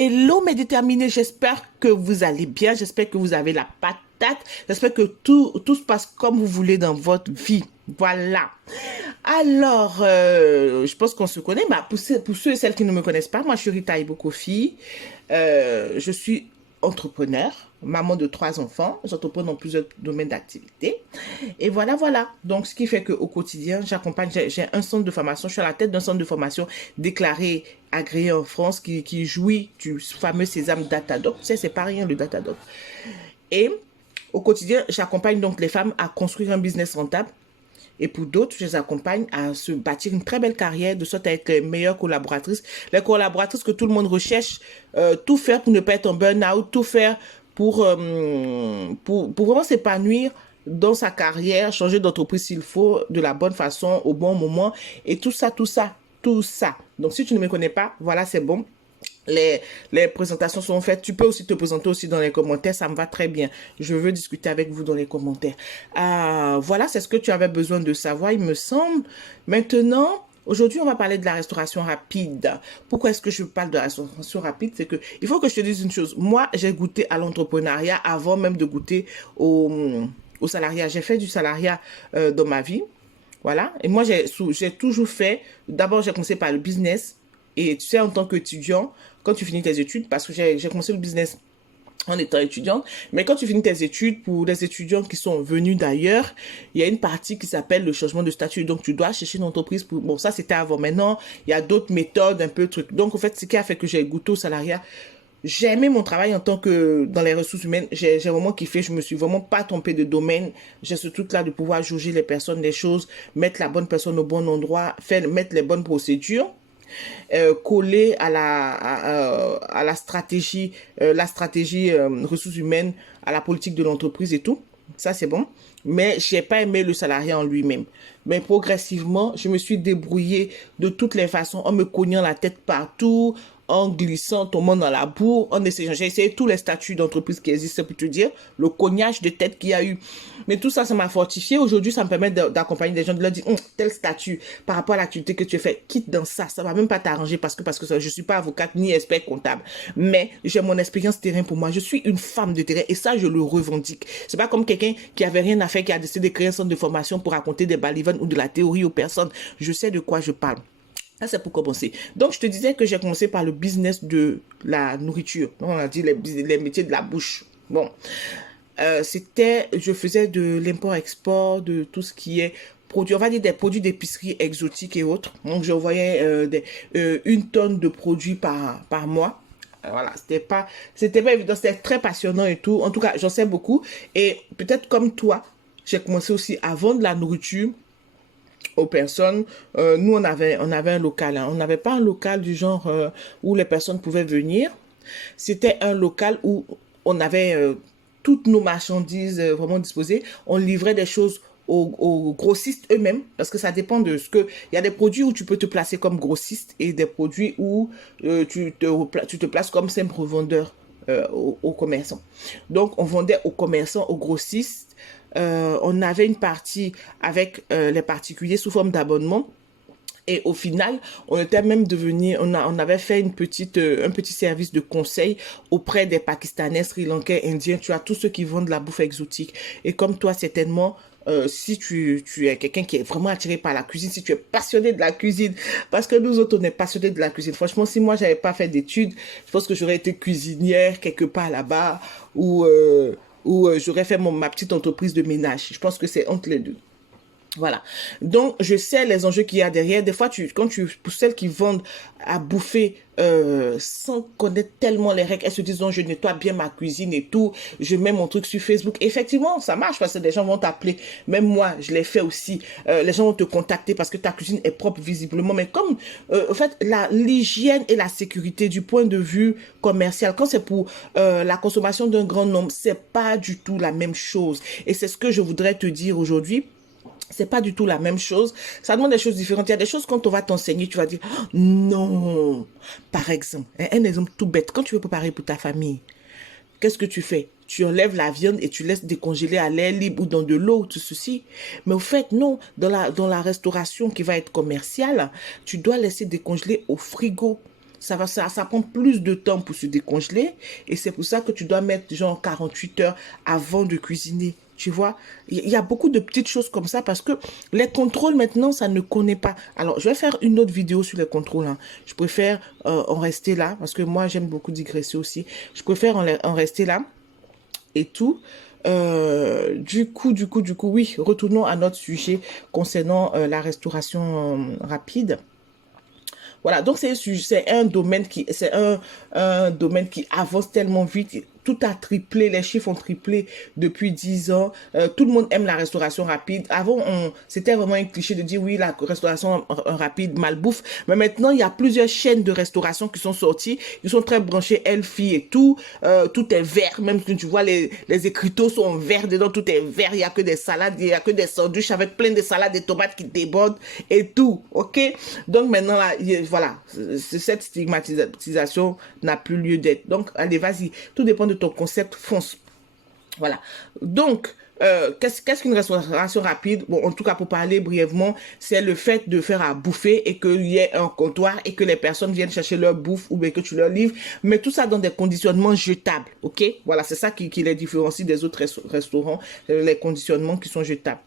Hello mes déterminés, j'espère que vous allez bien, j'espère que vous avez la patate, j'espère que tout se passe comme vous voulez dans votre vie. Voilà. Alors, je pense qu'on se connaît, bah, pour ceux et celles qui ne me connaissent pas, moi je suis Rita Ibokofi, je suis entrepreneur, maman de 3 enfants, j'entreprends dans plusieurs domaines d'activité. Et voilà, voilà. Donc, ce qui fait qu'au quotidien, j'accompagne, j'ai un centre de formation, je suis à la tête d'un centre de formation déclaré, agréé en France, qui jouit du fameux Sésame Datadoc. Tu sais, c'est pas rien le Datadoc. Et au quotidien, j'accompagne donc les femmes à construire un business rentable. Et pour d'autres, je les accompagne à se bâtir une très belle carrière, de sorte à être les meilleures collaboratrices. Les collaboratrices que tout le monde recherche, tout faire pour ne pas être en burn-out, tout faire pour vraiment s'épanouir dans sa carrière, changer d'entreprise s'il faut, de la bonne façon, au bon moment. Et tout ça, tout ça, tout ça. Donc, si tu ne me connais pas, voilà, c'est bon. Les présentations sont faites. Tu peux aussi te présenter aussi dans les commentaires. Ça me va très bien. Je veux discuter avec vous dans les commentaires. Voilà, c'est ce que tu avais besoin de savoir, il me semble. Maintenant, aujourd'hui, on va parler de la restauration rapide. Pourquoi est-ce que je parle de la restauration rapide? C'est que il faut que je te dise une chose. Moi, j'ai goûté à l'entrepreneuriat avant même de goûter au salariat. J'ai fait du salariat dans ma vie. Voilà. Et moi, j'ai toujours fait. D'abord, j'ai commencé par le business. Et tu sais, en tant qu'étudiant, quand tu finis tes études, parce que j'ai commencé le business en étant étudiante, mais quand tu finis tes études, pour les étudiants qui sont venus d'ailleurs, il y a une partie qui s'appelle le changement de statut. Donc, tu dois chercher une entreprise pour... Bon, ça, c'était avant. Maintenant, il y a d'autres méthodes, un peu trucs. Donc, en fait, ce qui a fait que j'ai goûté au salariat, j'ai aimé mon travail en tant que dans les ressources humaines. J'ai vraiment kiffé. Je me suis vraiment pas trompée de domaine. J'ai ce truc-là de pouvoir jauger les personnes, les choses, mettre la bonne personne au bon endroit, mettre les bonnes procédures. Coller à la stratégie ressources humaines, à la politique de l'entreprise et tout. Ça, c'est bon. Mais j'ai pas aimé le salariat en lui-même. Mais progressivement, je me suis débrouillée de toutes les façons, en me cognant la tête partout, en glissant, tombant dans la boue, en essayant. J'ai essayé tous les statuts d'entreprise qui existent pour te dire le cognage de tête qu'il y a eu. Mais tout ça, ça m'a fortifié. Aujourd'hui, ça me permet d'accompagner des gens, de leur dire, tel statut par rapport à l'activité que tu fais, quitte dans ça. Ça va même pas t'arranger parce que je suis pas avocate ni expert comptable. Mais j'ai mon expérience terrain pour moi. Je suis une femme de terrain et ça, je le revendique. C'est pas comme quelqu'un qui avait rien à faire, qui a décidé de créer un centre de formation pour raconter des balivernes ou de la théorie aux personnes. Je sais de quoi je parle. Ça, c'est pour commencer. Donc, je te disais que j'ai commencé par le business de la nourriture. Donc, on a dit les métiers de la bouche. Bon, je faisais de l'import-export, de tout ce qui est produits, on va dire des produits d'épicerie exotiques et autres. Donc, je voyais 1 tonne de produits par mois. Voilà, c'était pas évident, c'était très passionnant et tout. En tout cas, j'en sais beaucoup. Et peut-être comme toi, j'ai commencé aussi à vendre de la nourriture aux personnes. Nous, on avait un local. Hein. On n'avait pas un local du genre où les personnes pouvaient venir. C'était un local où on avait toutes nos marchandises vraiment disposées. On livrait des choses aux grossistes eux-mêmes, parce que ça dépend de ce que... Il y a des produits où tu peux te placer comme grossiste et des produits où tu te places comme simple revendeur aux commerçants. Donc, on vendait aux commerçants, aux grossistes. On avait une partie avec les particuliers sous forme d'abonnement. Et au final, on était même on avait fait un petit service de conseil auprès des Pakistanais, Sri Lankais, Indiens, tu as tous ceux qui vendent de la bouffe exotique. Et comme toi, certainement, si tu es quelqu'un qui est vraiment attiré par la cuisine, si tu es passionné de la cuisine, parce que nous autres, on est passionnés de la cuisine. Franchement, si moi, j'avais pas fait d'études, je pense que j'aurais été cuisinière quelque part là-bas ou j'aurais fait ma petite entreprise de ménage. Je pense que c'est entre les deux. Voilà. Donc, je sais les enjeux qu'il y a derrière. Des fois, pour celles qui vendent à bouffer sans connaître tellement les règles, elles se disent, non, je nettoie bien ma cuisine et tout, je mets mon truc sur Facebook. Effectivement, ça marche parce que des gens vont t'appeler. Même moi, je l'ai fait aussi. Les gens vont te contacter parce que ta cuisine est propre visiblement. Mais comme, en fait, l'hygiène et la sécurité du point de vue commercial, quand c'est pour la consommation d'un grand nombre, c'est pas du tout la même chose. Et c'est ce que je voudrais te dire aujourd'hui. C'est pas du tout la même chose. Ça demande des choses différentes. Il y a des choses quand on va t'enseigner, tu vas dire, oh, non. Par exemple, un exemple tout bête. Quand tu veux préparer pour ta famille, qu'est-ce que tu fais? Tu enlèves la viande et tu laisses décongeler à l'air libre ou dans de l'eau, tout ceci. Mais au fait, non. Dans la restauration qui va être commerciale, tu dois laisser décongeler au frigo. ça prend plus de temps pour se décongeler. Et c'est pour ça que tu dois mettre genre 48 heures avant de cuisiner. Tu vois, il y a beaucoup de petites choses comme ça parce que les contrôles maintenant, ça ne connaît pas. Alors, je vais faire une autre vidéo sur les contrôles. Hein. Je préfère en rester là parce que moi, j'aime beaucoup digresser aussi. Je préfère en rester là et tout. Du coup, oui, retournons à notre sujet concernant la restauration rapide. Voilà, donc c'est un domaine un domaine qui avance tellement vite. Tout a triplé, les chiffres ont triplé depuis 10 ans. Tout le monde aime la restauration rapide. Avant, c'était vraiment un cliché de dire oui, la restauration rapide, malbouffe. Mais maintenant, il y a plusieurs chaînes de restauration qui sont sorties. Ils sont très branchés healthy et tout. Tout est vert. Même si tu vois, les écriteaux sont verts dedans, tout est vert. Il n'y a que des salades, il n'y a que des sandwichs avec plein de salades et tomates qui débordent et tout. OK? Donc maintenant, là, voilà, cette stigmatisation n'a plus lieu d'être. Donc, allez, vas-y. Tout dépend de ton concept, fonce. Voilà. Donc, qu'est-ce qu'une restauration rapide? Bon, en tout cas, pour parler brièvement, c'est le fait de faire à bouffer et qu'il y ait un comptoir et que les personnes viennent chercher leur bouffe ou bien que tu leur livres, mais tout ça dans des conditionnements jetables, ok? Voilà, c'est ça qui les différencie des autres restaurants, les conditionnements qui sont jetables.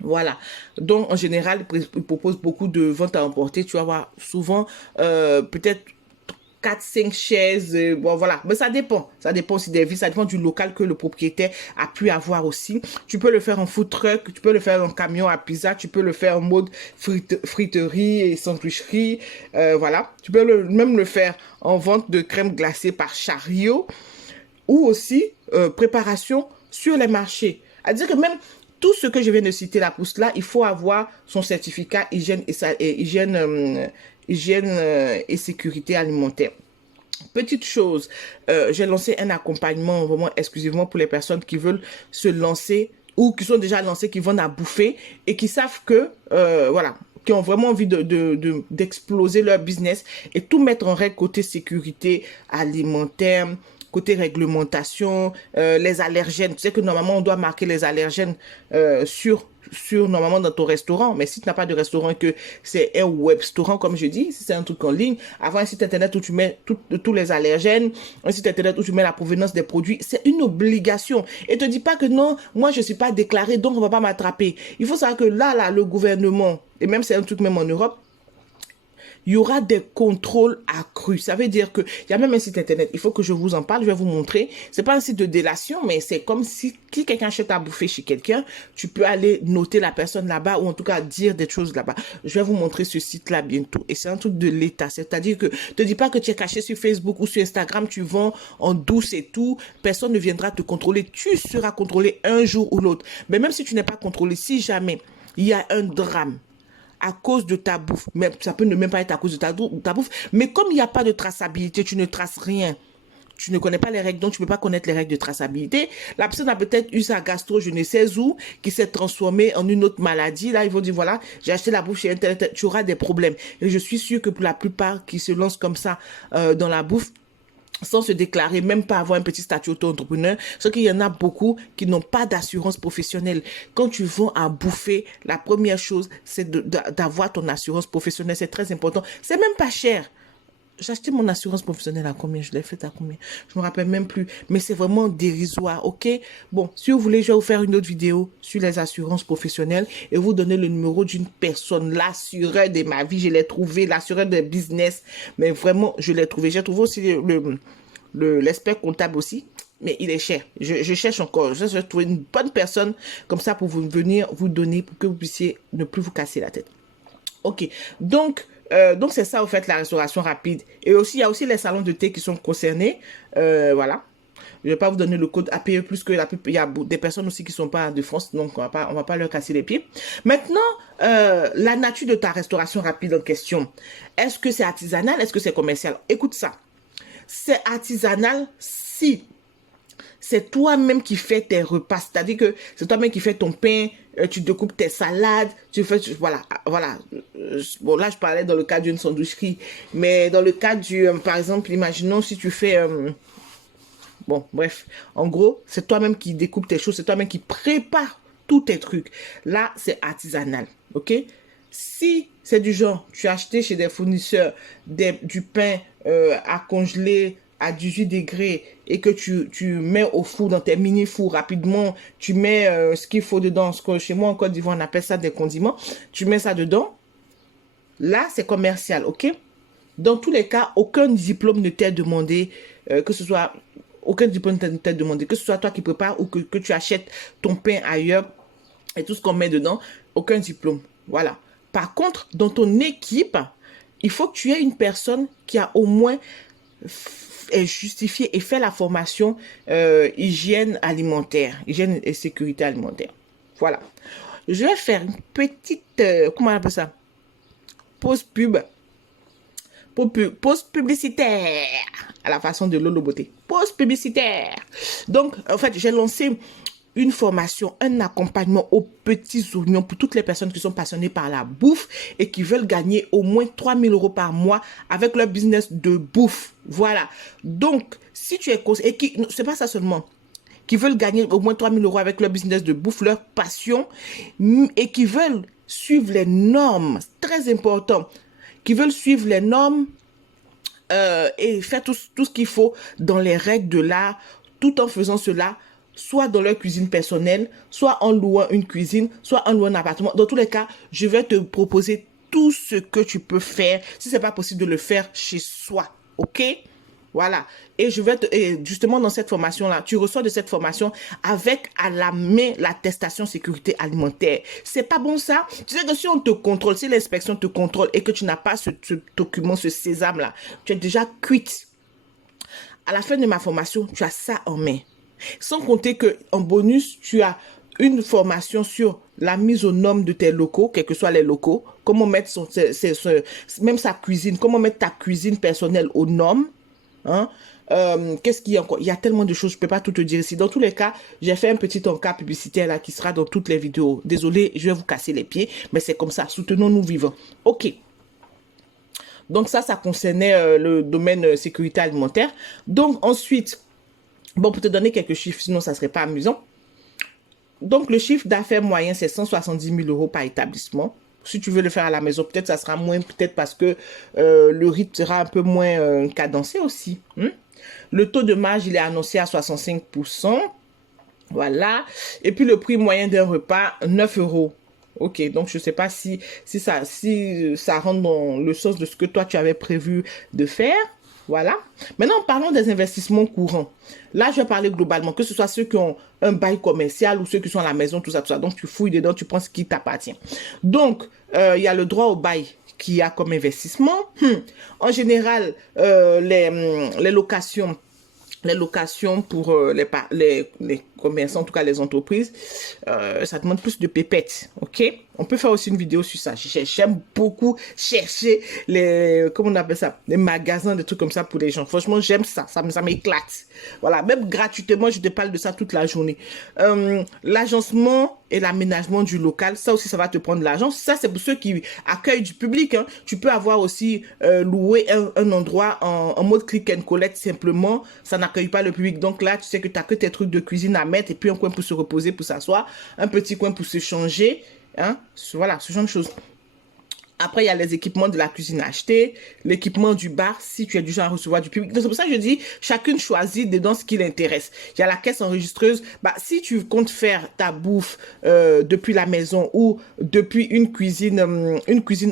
Voilà. Donc, en général, ils proposent beaucoup de ventes à emporter. Tu vas voir souvent, peut-être 4-5 chaises, bon voilà, mais ça dépend aussi des villes, ça dépend du local que le propriétaire a pu avoir aussi. Tu peux le faire en food truck, tu peux le faire en camion à pizza, tu peux le faire en mode friterie et sandwicherie, voilà. Tu peux même le faire en vente de crème glacée par chariot ou aussi préparation sur les marchés. C'est-à-dire que même tout ce que je viens de citer là pour cela, il faut avoir son certificat hygiène et sécurité alimentaire. Petite chose, j'ai lancé un accompagnement vraiment exclusivement pour les personnes qui veulent se lancer ou qui sont déjà lancées, qui vont à bouffer et qui savent que, voilà, qui ont vraiment envie d'exploser leur business et tout mettre en règle côté sécurité alimentaire, côté réglementation, les allergènes. Tu sais que normalement, on doit marquer les allergènes sur normalement dans ton restaurant. Mais si tu n'as pas de restaurant et que c'est un web-restaurant, comme je dis, si c'est un truc en ligne, avoir un site internet où tu mets tous les allergènes, un site internet où tu mets la provenance des produits, c'est une obligation. Et te dis pas que non, moi je suis pas déclaré, donc on va pas m'attraper. Il faut savoir que là, le gouvernement, et même c'est un truc même en Europe, il y aura des contrôles accrus. Ça veut dire que il y a même un site internet. Il faut que je vous en parle. Je vais vous montrer. C'est pas un site de délation, mais c'est comme si quelqu'un achète à bouffer chez quelqu'un, tu peux aller noter la personne là-bas ou en tout cas dire des choses là-bas. Je vais vous montrer ce site-là bientôt. Et c'est un truc de l'État. C'est-à-dire que te dis pas que tu es caché sur Facebook ou sur Instagram, tu vends en douce et tout. Personne ne viendra te contrôler. Tu seras contrôlé un jour ou l'autre. Mais même si tu n'es pas contrôlé, si jamais il y a un drame à cause de ta bouffe, mais ça peut ne même pas être à cause de ta bouffe, mais comme il n'y a pas de traçabilité, tu ne traces rien, tu ne connais pas les règles, donc tu ne peux pas connaître les règles de traçabilité. La personne a peut-être eu sa gastro, je ne sais où, qui s'est transformée en une autre maladie. Là, ils vont dire, voilà, j'ai acheté la bouffe chez Internet, tu auras des problèmes. Et je suis sûre que pour la plupart qui se lancent comme ça dans la bouffe, sans se déclarer, même pas avoir un petit statut auto-entrepreneur, sauf qu'il y en a beaucoup qui n'ont pas d'assurance professionnelle. Quand tu vends à bouffer, la première chose, c'est d'avoir ton assurance professionnelle. C'est très important. C'est même pas cher. J'ai acheté mon assurance professionnelle à combien? Je l'ai faite à combien? Je me rappelle même plus. Mais c'est vraiment dérisoire, ok? Bon, si vous voulez, je vais vous faire une autre vidéo sur les assurances professionnelles et vous donner le numéro d'une personne, l'assureur de ma vie. Je l'ai trouvé, l'assureur de business. Mais vraiment, je l'ai trouvé. J'ai trouvé aussi l'expert comptable aussi. Mais il est cher. Je cherche encore. Je vais trouver une bonne personne comme ça pour venir vous donner, pour que vous puissiez ne plus vous casser la tête. Ok. Donc c'est ça, au fait, la restauration rapide. Et aussi, il y a aussi les salons de thé qui sont concernés. Voilà. Je ne vais pas vous donner le code APE plus que il y a des personnes aussi qui ne sont pas de France, donc on va pas leur casser les pieds. Maintenant, la nature de ta restauration rapide en question. Est-ce que c'est artisanal? Est-ce que c'est commercial? Écoute ça. C'est artisanal si c'est toi-même qui fais tes repas. C'est-à-dire que c'est toi-même qui fais ton pain, tu découpes tes salades, voilà. Bon, là, je parlais dans le cas d'une sandwicherie. Mais dans le cas par exemple, imaginons si tu fais, bon, bref. En gros, c'est toi-même qui découpes tes choses, c'est toi-même qui prépare tous tes trucs. Là, c'est artisanal, ok? Si c'est du genre, tu as acheté chez des fournisseurs du pain à congeler à 18 degrés et que tu mets au four dans tes mini-fours rapidement, tu mets ce qu'il faut dedans, ce que chez moi en Côte d'Ivoire on appelle ça des condiments, tu mets ça dedans, là c'est commercial, ok? Dans tous les cas, aucun diplôme ne t'est demandé, que ce soit, aucun diplôme ne t'est demandé, que ce soit toi qui prépares ou que tu achètes ton pain ailleurs et tout ce qu'on met dedans, aucun diplôme. Voilà. Par contre, dans ton équipe, il faut que tu aies une personne qui a au moins justifié et fait la formation hygiène alimentaire, hygiène et sécurité alimentaire. Voilà. Je vais faire une petite, comment on appelle ça? Pause pub. Pause publicitaire à la façon de Lolo Beauté. Pause publicitaire. Donc, en fait, j'ai lancé une formation, un accompagnement aux petits oignons pour toutes les personnes qui sont passionnées par la bouffe et qui veulent gagner au moins 3 000 € par mois avec leur business de bouffe. Voilà. Donc, si tu es et qui, c'est pas ça seulement, qui veulent gagner au moins 3 000 € avec leur business de bouffe, leur passion, et qui veulent suivre les normes, très important, qui veulent suivre les normes et faire tout ce qu'il faut dans les règles de l'art, tout en faisant cela, soit dans leur cuisine personnelle, soit en louant une cuisine, soit en louant un appartement. Dans tous les cas, je vais te proposer tout ce que tu peux faire, si c'est pas possible de le faire chez soi, ok? Voilà. Et et justement dans cette formation-là, tu reçois de cette formation avec à la main l'attestation sécurité alimentaire. C'est pas bon ça? Tu sais que si on te contrôle, si l'inspection te contrôle et que tu n'as pas ce document, ce sésame-là, tu es déjà cuite. À la fin de ma formation, tu as ça en main. Sans compter que en bonus, tu as une formation sur la mise aux normes de tes locaux, quels que soient les locaux, comment mettre même sa cuisine, comment mettre ta cuisine personnelle aux normes. Hein? Qu'est-ce qu'il y a encore? Il y a tellement de choses, je peux pas tout te dire ici. Dans tous les cas, j'ai fait un petit encart publicitaire là qui sera dans toutes les vidéos. Désolé, je vais vous casser les pieds, mais c'est comme ça. Soutenons-nous vivants. Ok. Donc ça concernait le domaine sécurité alimentaire. Donc ensuite, bon, pour te donner quelques chiffres, sinon ça serait pas amusant. Donc le chiffre d'affaires moyen, c'est 170 000 € par établissement. Si tu veux le faire à la maison, peut-être ça sera moins, peut-être parce que le rythme sera un peu moins cadencé aussi. Le taux de marge, il est annoncé à 65%. Voilà. Et puis le prix moyen d'un repas, 9 €. Ok, donc je ne sais pas si ça rentre dans le sens de ce que toi tu avais prévu de faire. Voilà. Maintenant, parlons des investissements courants. Là, je vais parler globalement, que ce soit ceux qui ont un bail commercial ou ceux qui sont à la maison, tout ça, tout ça. Donc, tu fouilles dedans, tu prends ce qui t'appartient. Donc, il y a le droit au bail qui a comme investissement. En général, les locations pour les commerçants, en tout cas les entreprises, ça demande plus de pépettes, ok? On peut faire aussi une vidéo sur ça. J'aime beaucoup chercher comment on appelle ça, les magasins, des trucs comme ça pour les gens. Franchement, j'aime ça, ça m'éclate. Voilà, même gratuitement, je te parle de ça toute la journée. L'agencement et l'aménagement du local, ça aussi, ça va te prendre de l'argent. Ça, c'est pour ceux qui accueillent du public, hein. Tu peux avoir aussi loué un endroit en mode click and collect simplement. Ça n'accueille pas le public. Donc là, tu sais que tu n'as que tes trucs de cuisine à mettre et puis un coin pour se reposer, pour s'asseoir, un petit coin pour se changer. Hein? Voilà, ce genre de choses. Après, il y a les équipements de la cuisine à acheter, l'équipement du bar, si tu es du genre à recevoir du public. Donc, c'est pour ça que je dis, chacune choisit dedans ce qui l'intéresse. Il y a la caisse enregistreuse. Bah, si tu comptes faire ta bouffe depuis la maison ou depuis une cuisine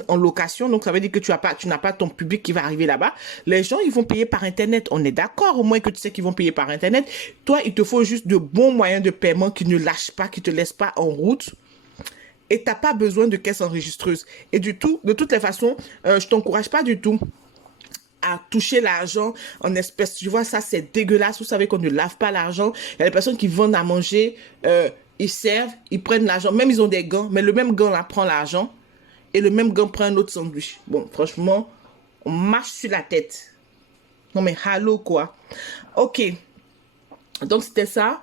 en location, donc ça veut dire que tu n'as pas ton public qui va arriver là-bas. Les gens, ils vont payer par Internet. On est d'accord, au moins que tu sais qu'ils vont payer par Internet. Toi, il te faut juste de bons moyens de paiement qui ne lâchent pas, qui te laissent pas en route. Et t'as pas besoin de caisse enregistreuse. Et de toutes les façons, je t'encourage pas du tout à toucher l'argent en espèces. Tu vois, ça, c'est dégueulasse. Vous savez qu'on ne lave pas l'argent. Il y a des personnes qui vendent à manger, ils servent, ils prennent l'argent. Même ils ont des gants, mais le même gant là prend l'argent et le même gant prend un autre sandwich. Bon, franchement, on marche sur la tête. Non mais, allô, quoi. Ok. Donc, c'était ça.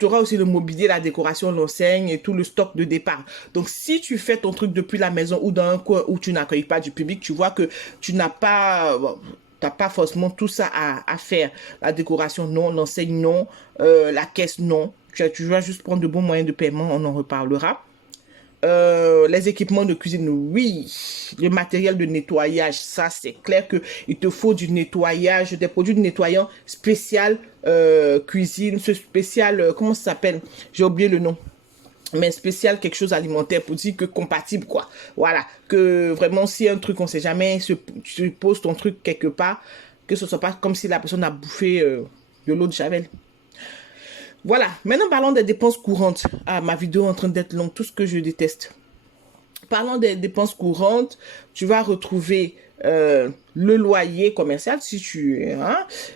Tu auras aussi le mobilier, la décoration, l'enseigne et tout le stock de départ. Donc, si tu fais ton truc depuis la maison ou dans un coin où tu n'accueilles pas du public, tu vois que tu n'as pas... t'as pas forcément tout ça à faire. La décoration, non. L'enseigne, non. La caisse, non. Tu vas juste prendre de bons moyens de paiement. On en reparlera. les équipements de cuisine, oui. Le matériel de nettoyage, ça c'est clair que il te faut du nettoyage, des produits de nettoyant spécial cuisine, ce spécial, comment ça s'appelle? J'ai oublié le nom. Mais spécial, quelque chose alimentaire pour dire que compatible, quoi. Voilà. Que vraiment, si un truc, on sait jamais, tu poses ton truc quelque part, que ce soit pas comme si la personne a bouffé de l'eau de Javel. Voilà. Maintenant, parlons des dépenses courantes. Ah, ma vidéo est en train d'être longue, tout ce que je déteste. Parlons des dépenses courantes. Tu vas retrouver le loyer commercial, si tu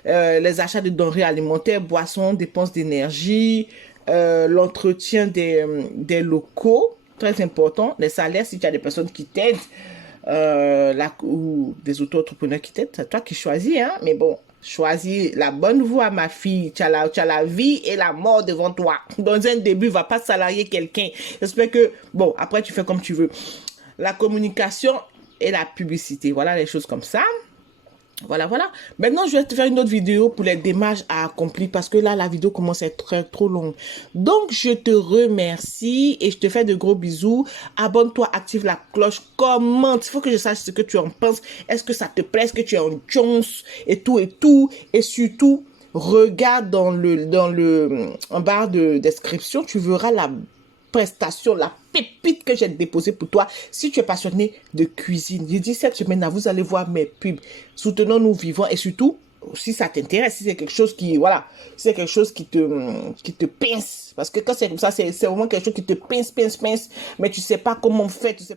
les achats de denrées alimentaires, boissons, dépenses d'énergie, l'entretien des locaux, très important, les salaires, si tu as des personnes qui t'aident, ou des auto-entrepreneurs qui t'aident, c'est toi qui choisis, hein, mais bon, choisis la bonne voie, ma fille. Tu as la vie et la mort devant toi. Dans un début, va pas salarier quelqu'un. J'espère que, bon, après, tu fais comme tu veux. La communication et la publicité. Voilà les choses comme ça. Voilà. Maintenant, je vais te faire une autre vidéo pour les démarches à accomplir parce que là, la vidéo commence à être trop longue. Donc, je te remercie et je te fais de gros bisous. Abonne-toi, active la cloche, commente. Il faut que je sache ce que tu en penses. Est-ce que ça te plaît? Est-ce que tu es en Jones et tout. Et surtout, regarde en barre de description, tu verras la prestation, la pépite que j'ai déposée pour toi. Si tu es passionné de cuisine, j'ai dit cette semaine là, vous allez voir mes pubs. Soutenons-nous vivants et surtout, si ça t'intéresse, si c'est quelque chose qui, voilà, si c'est quelque chose qui te pince, parce que quand c'est comme ça, c'est vraiment quelque chose qui te pince, mais tu sais pas comment faire, tu sais